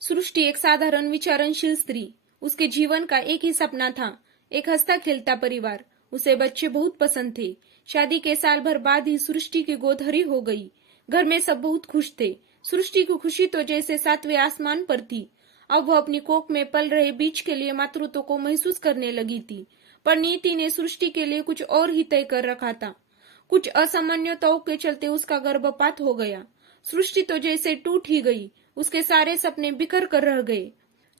सृष्टि एक साधारण विचारनशील स्त्री। उसके जीवन का एक ही सपना था, एक हंसता खेलता परिवार। उसे बच्चे बहुत पसंद थे। शादी के साल भर बाद ही सृष्टि की गोद हरी हो गई। घर में सब बहुत खुश थे। सृष्टि की खुशी तो जैसे सातवें आसमान पर थी। अब वह अपनी कोख में पल रहे बीज के लिए मातृत्व को महसूस करने लगी थी। पर नीति ने सृष्टि के लिए कुछ और ही तय कर रखा था। कुछ असामान्यताओं के चलते उसका गर्भपात हो गया। सृष्टि तो जैसे टूट ही गई। उसके सारे सपने बिखर कर रह गए।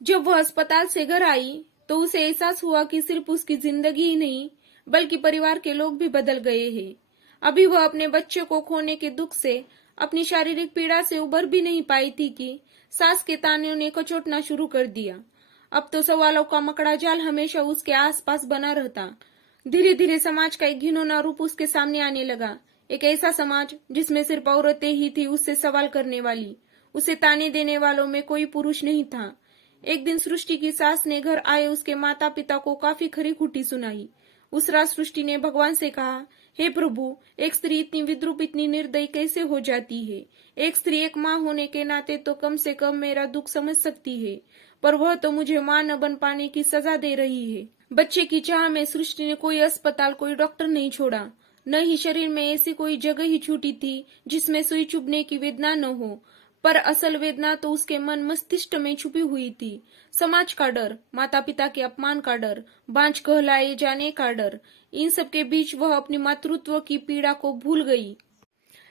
जब वह अस्पताल से घर आई तो उसे एहसास हुआ कि सिर्फ उसकी जिंदगी ही नहीं बल्कि परिवार के लोग भी बदल गए हैं। अभी वह अपने बच्चे को खोने के दुख से, अपनी शारीरिक पीड़ा से उबर भी नहीं पाई थी कि सास के ताने ने कचोटना शुरू कर दिया। अब तो सवालों का मकड़ा जाल हमेशा उसके आसपास बना रहता। धीरे धीरे समाज का एक घिनौना रूप उसके सामने आने लगा। एक ऐसा समाज जिसमें सिर्फ औरतें ही थी उससे सवाल करने वाली। उसे ताने देने वालों में कोई पुरुष नहीं था। एक दिन सृष्टि की सास ने घर आए उसके माता पिता को काफी खरी खुटी सुनाई। उस रात सृष्टि ने भगवान से कहा, हे प्रभु, एक स्त्री इतनी विद्रूप, इतनी निर्दयी कैसे हो जाती है। एक स्त्री एक माँ होने के नाते तो कम से कम मेरा दुख समझ सकती है, पर वह तो मुझे माँ न बन पाने की सजा दे रही है। बच्चे की चाह में सृष्टि ने कोई अस्पताल, कोई डॉक्टर नहीं छोड़ा। न ही शरीर में ऐसी कोई जगह ही छूटी थी जिसमें सुई चुभने की वेदना न हो। पर असल वेदना तो उसके मन मस्तिष्क में छुपी हुई थी। समाज का डर, माता पिता के अपमान का डर, बांझ कहलाए जाने का डर। इन सब के बीच वह अपनी मातृत्व की पीड़ा को भूल गई।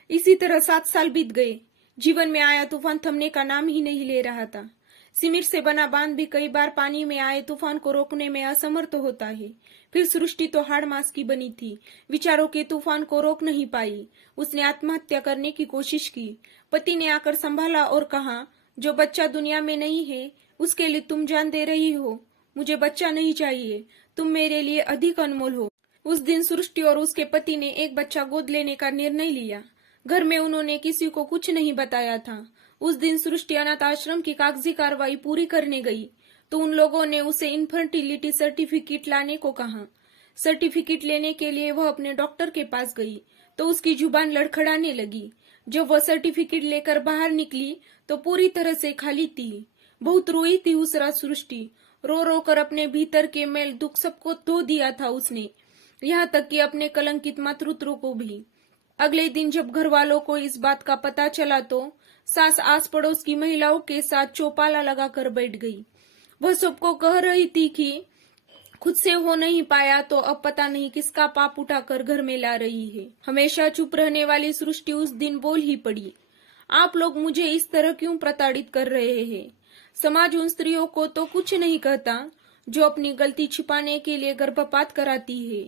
इसी तरह 7 साल बीत गए। जीवन में आया तूफान थमने का नाम ही नहीं ले रहा था। सीमेंट से बना बांध भी कई बार पानी में आए तूफान को रोकने में असमर्थ होता है। फिर सृष्टि तो हाड़ मांस की बनी थी। विचारों के तूफान को रोक नहीं पाई। उसने आत्महत्या करने की कोशिश की। पति ने आकर संभाला और कहा, जो बच्चा दुनिया में नहीं है उसके लिए तुम जान दे रही हो। मुझे बच्चा नहीं चाहिए, तुम मेरे लिए अधिक अनमोल हो। उस दिन सृष्टि और उसके पति ने एक बच्चा गोद लेने का निर्णय लिया। घर में उन्होंने किसी को कुछ नहीं बताया था। उस दिन सृष्टि अनाथ आश्रम की कागजी कार्रवाई पूरी करने गई तो उन लोगों ने उसे इनफर्टिलिटी सर्टिफिकेट लाने को कहा। सर्टिफिकेट लेने के लिए वह अपने डॉक्टर के पास गई तो उसकी जुबान लड़खड़ाने लगी। जब वह सर्टिफिकेट लेकर बाहर निकली तो पूरी तरह से खाली थी। बहुत रोई थी उस रात सृष्टि। रो रो कर अपने भीतर के मैल दुख सबको धो दिया था उसने, यहाँ तक कि अपने कलंकित मातृत्व को भी। अगले दिन जब घर वालों को इस बात का पता चला तो सास आस पड़ोस की महिलाओं के साथ चौपाला लगाकर बैठ गई। वह सबको कह रही थी कि खुद से हो नहीं पाया तो अब पता नहीं किसका पाप उठाकर घर में ला रही है। हमेशा चुप रहने वाली सृष्टि उस दिन बोल ही पड़ी, आप लोग मुझे इस तरह क्यों प्रताड़ित कर रहे हैं। समाज उन स्त्रियों को तो कुछ नहीं कहता जो अपनी गलती छिपाने के लिए गर्भपात कराती है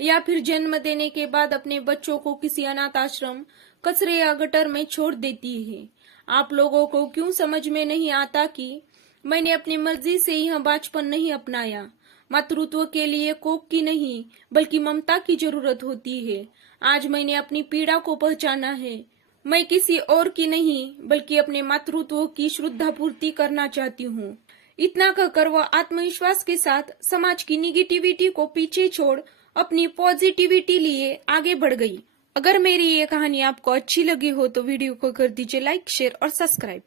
या फिर जन्म देने के बाद अपने बच्चों को किसी अनाथ आश्रम, कचरे या गटर में छोड़ देती है। आप लोगों को क्यों समझ में नहीं आता कि मैंने अपनी मर्जी से यह बांझपन नहीं अपनाया। मातृत्व के लिए कोख की नहीं बल्कि ममता की जरूरत होती है। आज मैंने अपनी पीड़ा को पहचाना है। मैं किसी और की नहीं बल्कि अपने मातृत्व की श्रद्धा पूर्ति करना चाहती हूँ। इतना कहकर वह आत्मविश्वास के साथ समाज की निगेटिविटी को पीछे छोड़ अपनी पॉजिटिविटी लिए आगे बढ़ गई। अगर मेरी ये कहानी आपको अच्छी लगी हो तो वीडियो को कर दीजिए लाइक, शेयर और सब्सक्राइब।